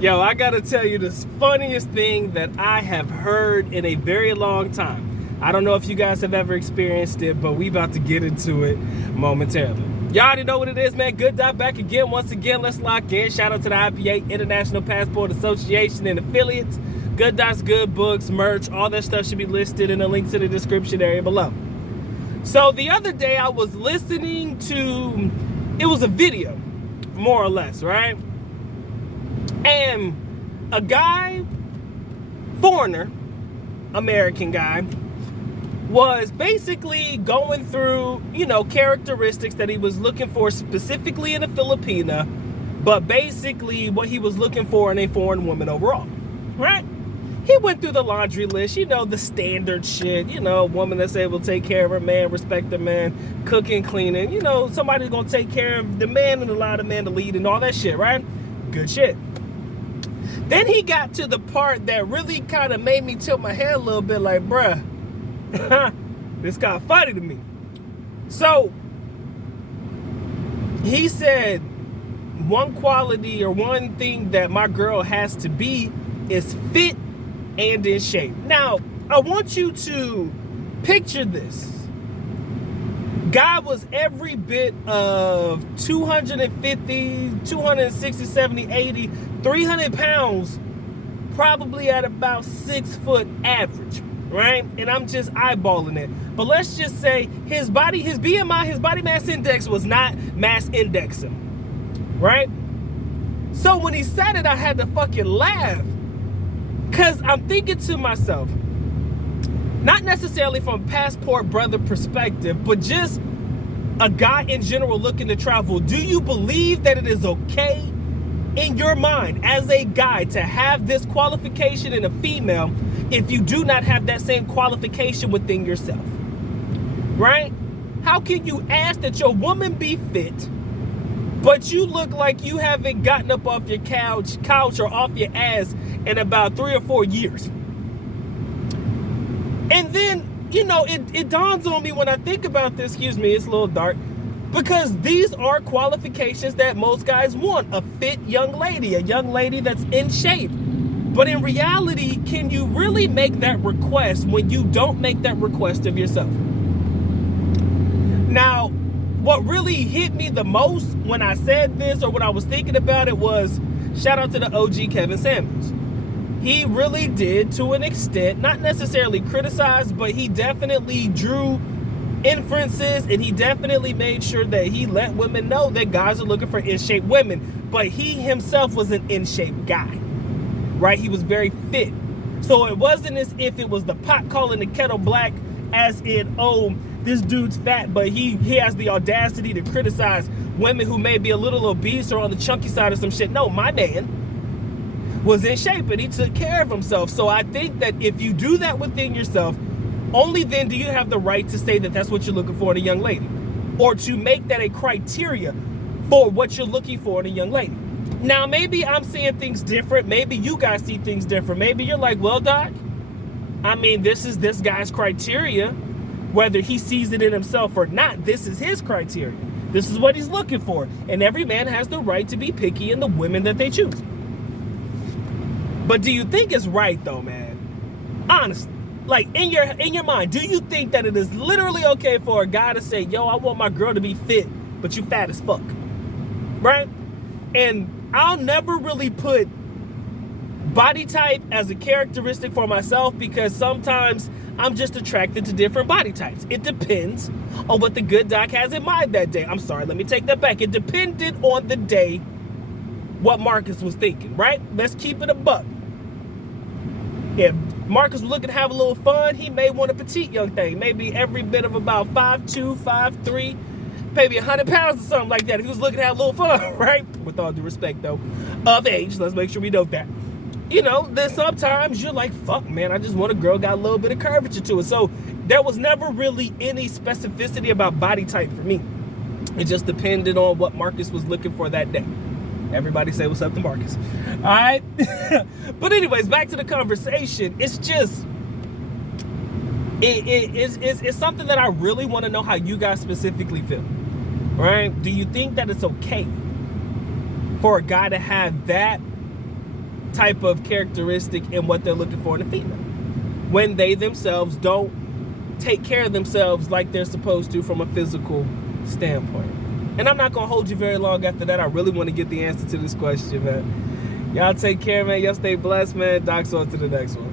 Yo, I gotta tell you the funniest thing that I have heard in a very long time. I don't know if you guys have ever experienced it, but we about to get into it momentarily. Y'all already know what it is, man. Good Dot back again. Once again, let's lock in. Shout out to the IPA, International Passport Association and affiliates. Good Dot's good books, merch, all that stuff should be listed in the link to the description area below. So the other day I was listening to, it was a video, more or less, right? And a guy, foreigner, American guy, was basically going through, characteristics that he was looking for specifically in a Filipina, but basically what he was looking for in a foreign woman overall, right? He went through the laundry list, the standard shit, a woman that's able to take care of her man, respect the man, cooking, cleaning, somebody's gonna take care of the man and allow the man to lead and all that shit, right? Good shit. Then he got to the part that really kind of made me tilt my head a little bit like, bruh, this kind of funny to me. So, he said, one quality or one thing that my girl has to be is fit and in shape. Now, I want you to picture this. Guy was every bit of 250, 260, 70, 80, 300 pounds, probably at about 6 foot average, right? And I'm just eyeballing it. But let's just say his BMI, his body mass index was not mass indexing, right? So when he said it, I had to fucking laugh. Because I'm thinking to myself, not necessarily from a passport brother perspective, but just a guy in general looking to travel. Do you believe that it is okay in your mind as a guy to have this qualification in a female if you do not have that same qualification within yourself? Right? How can you ask that your woman be fit, but you look like you haven't gotten up off your couch or off your ass in about 3 or 4 years? And then, it dawns on me when I think about this, it's a little dark, because these are qualifications that most guys want. A fit young lady, a young lady that's in shape. But in reality, can you really make that request when you don't make that request of yourself? Now, what really hit me the most when I said this or when I was thinking about it was, shout out to the OG Kevin Samuels. He really did, to an extent, not necessarily criticize, but he definitely drew inferences and he definitely made sure that he let women know that guys are looking for in-shape women. But he himself was an in-shape guy, right? He was very fit. So it wasn't as if it was the pot calling the kettle black, as in, oh, this dude's fat, but he has the audacity to criticize women who may be a little obese or on the chunky side of some shit. No, my man was in shape and he took care of himself. So I think that if you do that within yourself, only then do you have the right to say that that's what you're looking for in a young lady, or to make that a criteria for what you're looking for in a young lady. Now, maybe I'm seeing things different. Maybe you guys see things different. Maybe you're like, well, Doc, I mean, this is this guy's criteria. Whether he sees it in himself or not, this is his criteria. This is what he's looking for. And every man has the right to be picky in the women that they choose. But do you think it's right though, man? Honestly, like in your mind, do you think that it is literally okay for a guy to say, yo, I want my girl to be fit, but you fat as fuck, right? And I'll never really put body type as a characteristic for myself, because sometimes I'm just attracted to different body types. It depends on what the good doc has in mind that day. I'm sorry, let me take that back. It depended on the day what Marcus was thinking, right? Let's keep it a buck. If Marcus was looking to have a little fun, he may want a petite young thing, maybe every bit of about 5'2", 5'3", maybe 100 pounds or something like that. If he was looking to have a little fun, right? With all due respect, though, of age, let's make sure we note that. Then sometimes you're like, fuck, man, I just want a girl got a little bit of curvature to it. So there was never really any specificity about body type for me. It just depended on what Marcus was looking for that day. Everybody say what's up to Marcus. All right. But anyways, back to the conversation. It's just, it's something that I really want to know how you guys specifically feel. Right? Do you think that it's okay for a guy to have that type of characteristic in what they're looking for in a female, when they themselves don't take care of themselves like they're supposed to from a physical standpoint? And I'm not gonna hold you very long after that. I really want to get the answer to this question, man. Y'all take care, man. Y'all stay blessed, man. Doc's on to the next one.